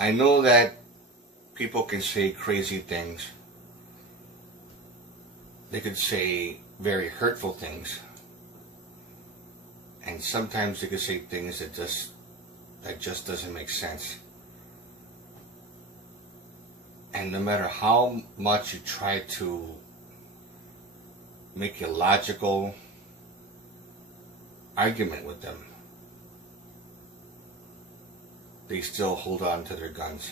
I know that people can say crazy things. They could say very hurtful things. And sometimes they could say things that just doesn't make sense. And no matter how much you try to make a logical argument with them, they still hold on to their guns.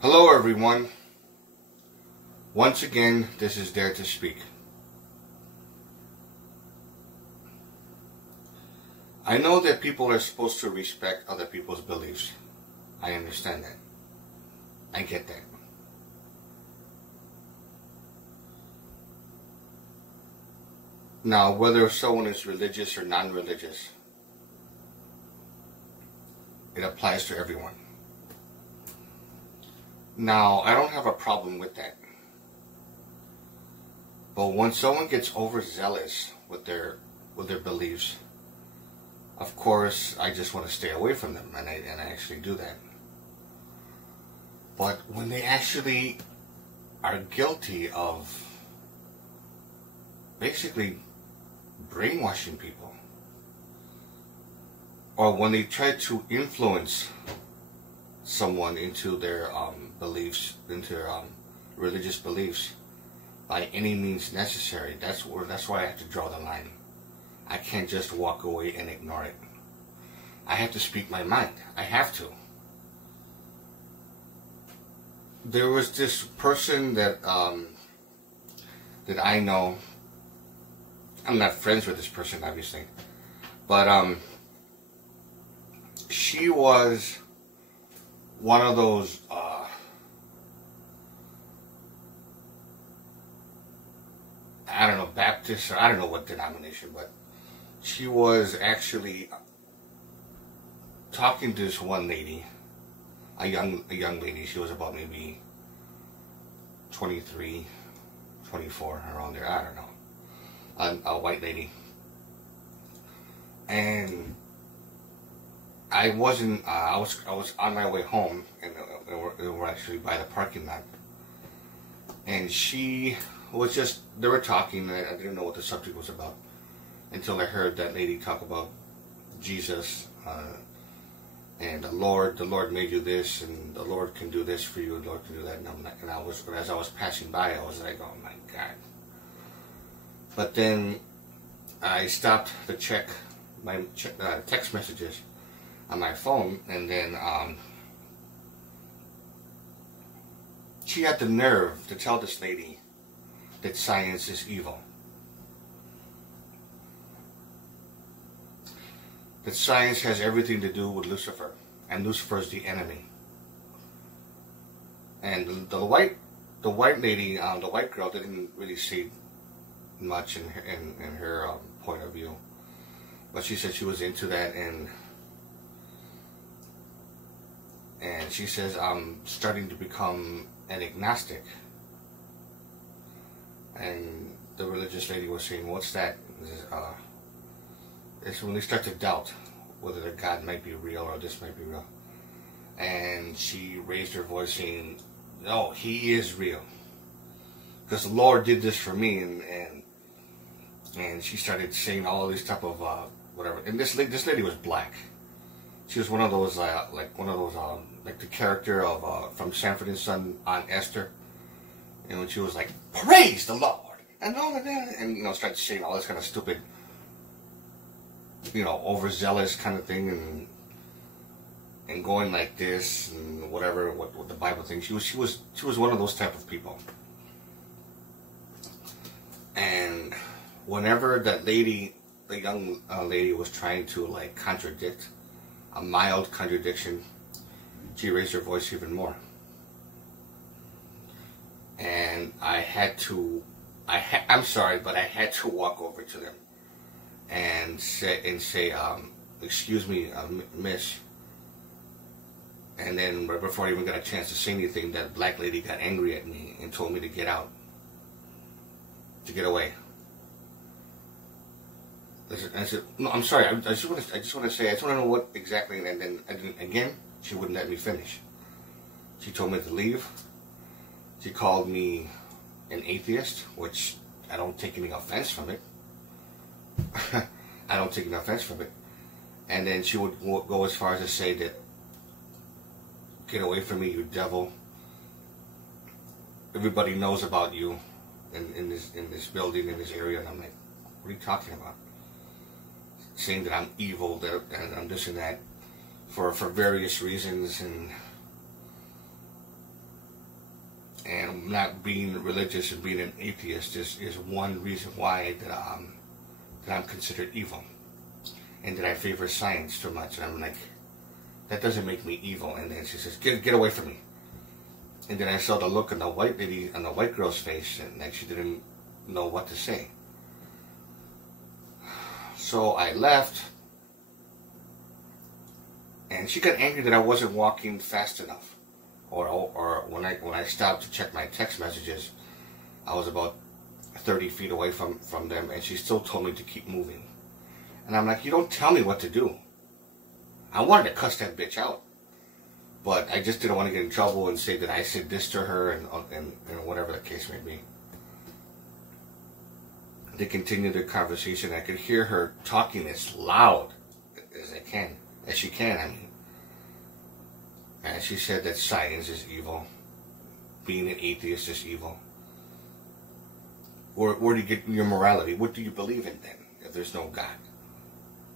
Hello everyone. Once again, this is Dare to Speak. I know that people are supposed to respect other people's beliefs. I understand that. I get that. Now, whether someone is religious or non-religious, it applies to everyone. Now, I don't have a problem with that. But when someone gets overzealous with their beliefs, of course, I just want to stay away from them, and I actually do that. But when they actually are guilty of basically brainwashing people, or when they try to influence someone into their beliefs, into their religious beliefs, by any means necessary, that's where I have to draw the line. I can't just walk away and ignore it. I have to speak my mind. I have to. There was this person that I know. I'm not friends with this person, obviously, but she was one of those I don't know, Baptist, or I don't know what denomination, but she was actually talking to this one lady, a young lady. She was about maybe 23, 24, around there. I don't know, a white lady. And I wasn't. I was on my way home, and we were actually by the parking lot. And she was just. They were talking. I didn't know what the subject was about until I heard that lady talk about Jesus and the Lord. The Lord made you this, and the Lord can do this for you. The Lord can do that. And as I was passing by, I was like, oh my God. But then I stopped to check my text messages on my phone, and then she had the nerve to tell this lady that science is evil. That science has everything to do with Lucifer, and Lucifer is the enemy. And the white lady, the white girl, didn't really see much in her point of view, but she said she was into that, and she says, I'm starting to become an agnostic. And the religious lady was saying, what's that? It's when they start to doubt whether their God might be real or this might be real. And she raised her voice saying, no, he is real. Because the Lord did this for me. And she started saying all this type of whatever. And this lady was black. She was one of those like the character of from Sanford and Son, Aunt Esther. And when she was like, praise the Lord, and all of that, and started saying all this kind of stupid, overzealous kind of thing, and going like this and whatever, what the Bible thinks. She was one of those type of people. And whenever that lady, the young lady, was trying to like contradict, a mild contradiction, she raised her voice even more. And I had to, I'm sorry, but I had to walk over to them and say, excuse me, miss. And then right before I even got a chance to say anything, that black lady got angry at me and told me to get out, to get away. I said, no, I'm sorry. I just want to know what exactly. And then again, she wouldn't let me finish. She told me to leave. She called me an atheist, which I don't take any offense from it. I don't take any offense from it. And then she would go as far as to say that, get away from me, you devil. Everybody knows about you in this building, in this area. And I'm like, what are you talking about? Saying that I'm evil, and I'm this and that, for various reasons, and not being religious and being an atheist is one reason why that I'm considered evil, and that I favor science too much. And I'm like, that doesn't make me evil. And then she says, get away from me. And then I saw the look on the white lady, on the white girl's face, and like she didn't know what to say. So I left, and she got angry that I wasn't walking fast enough, or when I stopped to check my text messages, I was about 30 feet away from them, and she still told me to keep moving. And I'm like, you don't tell me what to do. I wanted to cuss that bitch out, but I just didn't want to get in trouble and say that I said this to her, and whatever the case may be. They continued the conversation. I could hear her talking as loud as she can. I mean, and she said that science is evil, being an atheist is evil. Where do you get your morality? What do you believe in then, if there's no God?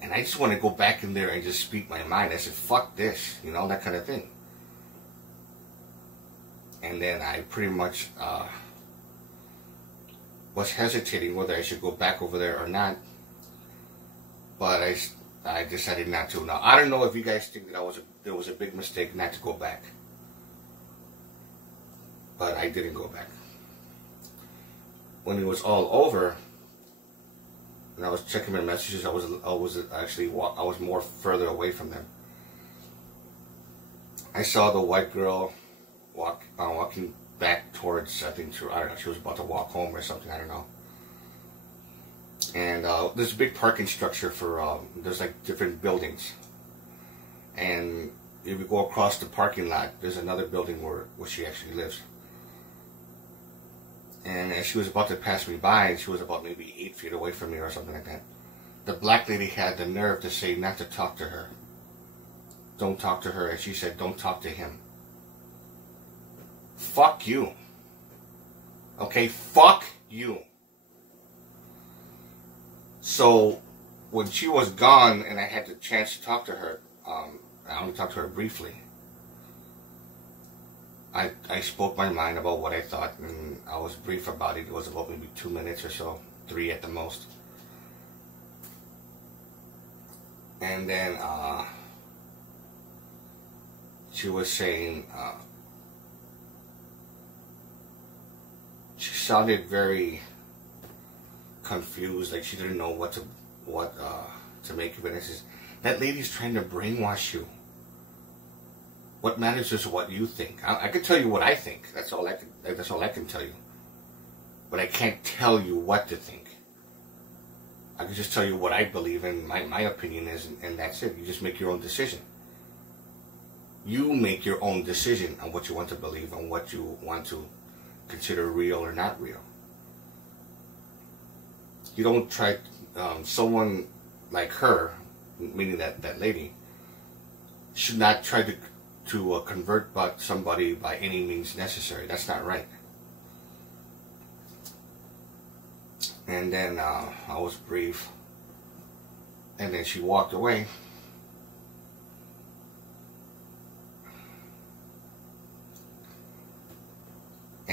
And I just want to go back in there and just speak my mind. I said, fuck this, that kind of thing. And then I pretty much was hesitating whether I should go back over there or not, but I decided not to. Now, I don't know if you guys think that there was a big mistake not to go back, but I didn't go back. When it was all over, and I was checking my messages, I was more further away from them. I saw the white girl walking back towards, I don't know, she was about to walk home or something, I don't know. And there's a big parking structure for, there's like different buildings. And if you go across the parking lot, there's another building where she actually lives. And as she was about to pass me by, and she was about maybe 8 feet away from me or something like that, the black lady had the nerve to say not to talk to her. Don't talk to her. And she said, don't talk to him. Fuck you. Okay, fuck you. So, when she was gone and I had the chance to talk to her, I only talked to her briefly. I spoke my mind about what I thought, and I was brief about it. It was about maybe 2 minutes or so, 3 at the most. And then she was saying, she sounded very confused, like she didn't know what to make of it. And I says, that lady's trying to brainwash you. What matters is what you think. I can tell you what I think. That's all I can tell you. But I can't tell you what to think. I can just tell you what I believe in. My opinion is, and that's it. You just make your own decision. You make your own decision on what you want to believe and what you want to consider real or not real. You don't try. Someone like her, meaning that lady, should not try to convert somebody by any means necessary. That's not right. And then I was brief, and then she walked away.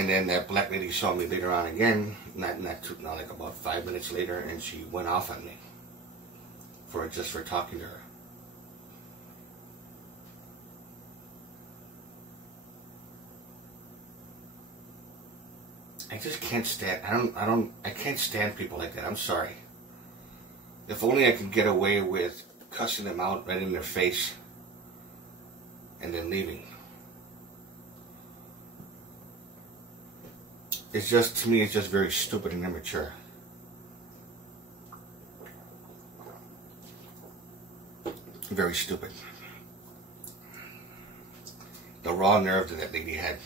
And then that black lady saw me later on again, not like about 5 minutes later, and she went off on me for talking to her. I just can't stand. I can't stand people like that. I'm sorry. If only I could get away with cussing them out right in their face and then leaving. It's just, to me, it's just very stupid and immature. Very stupid. The raw nerve that lady had.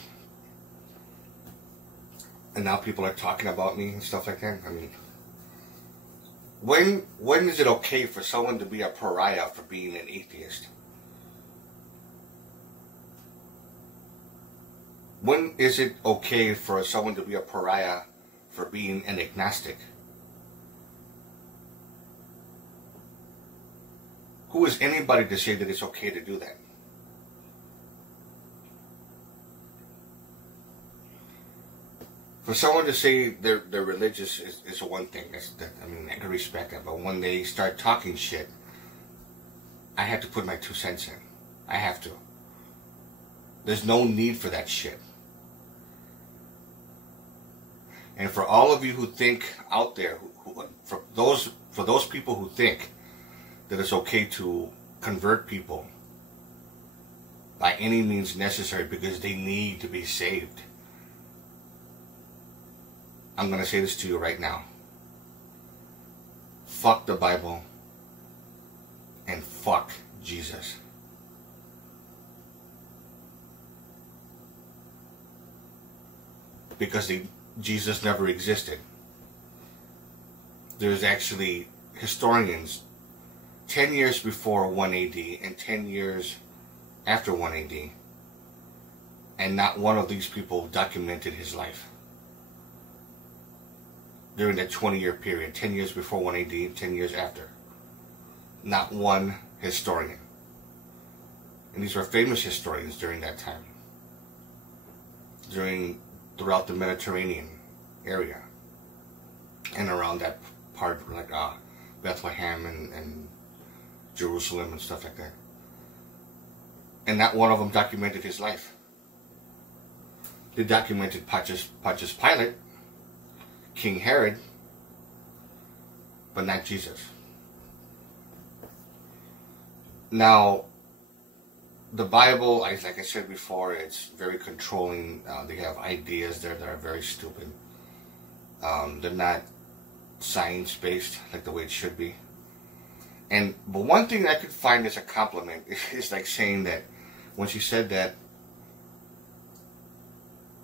And now people are talking about me and stuff like that. I mean, when is it okay for someone to be a pariah for being an atheist? When is it okay for someone to be a pariah for being an agnostic? Who is anybody to say that it's okay to do that? For someone to say they're religious is one thing. I mean, I can respect that. But when they start talking shit, I have to put my 2 cents in. I have to. There's no need for that shit. And for all of you who think out there, for those people who think that it's okay to convert people by any means necessary because they need to be saved, I'm going to say this to you right now. Fuck the Bible and fuck Jesus. Because Jesus never existed. There's actually historians 10 years before 1 AD and 10 years after 1 AD, and not one of these people documented his life. During that 20-year period, 10 years before 1 AD, 10 years after. Not one historian. And these were famous historians during that time. Throughout the Mediterranean area. And around that part, like Bethlehem and Jerusalem and stuff like that. And not one of them documented his life. They documented Pontius Pilate, King Herod, but not Jesus. Now, the Bible, like I said before, it's very controlling. They have ideas there that are very stupid. They're not science-based like the way it should be. But one thing that I could find as a compliment is like saying that when she said that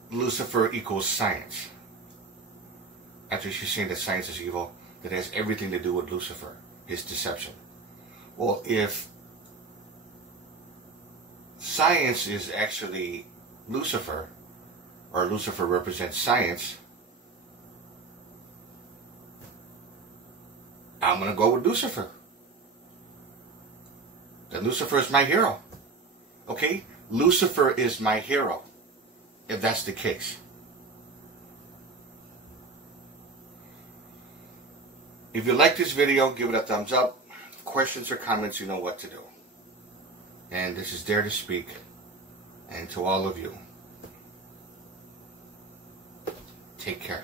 Lucifer equals science. After she's saying that science is evil, that has everything to do with Lucifer, his deception. Well, if science is actually Lucifer, or Lucifer represents science, I'm going to go with Lucifer. That Lucifer is my hero. Okay? Lucifer is my hero, if that's the case. If you like this video, give it a thumbs up. Questions or comments, you know what to do. And this is Dare to Speak. And to all of you, take care.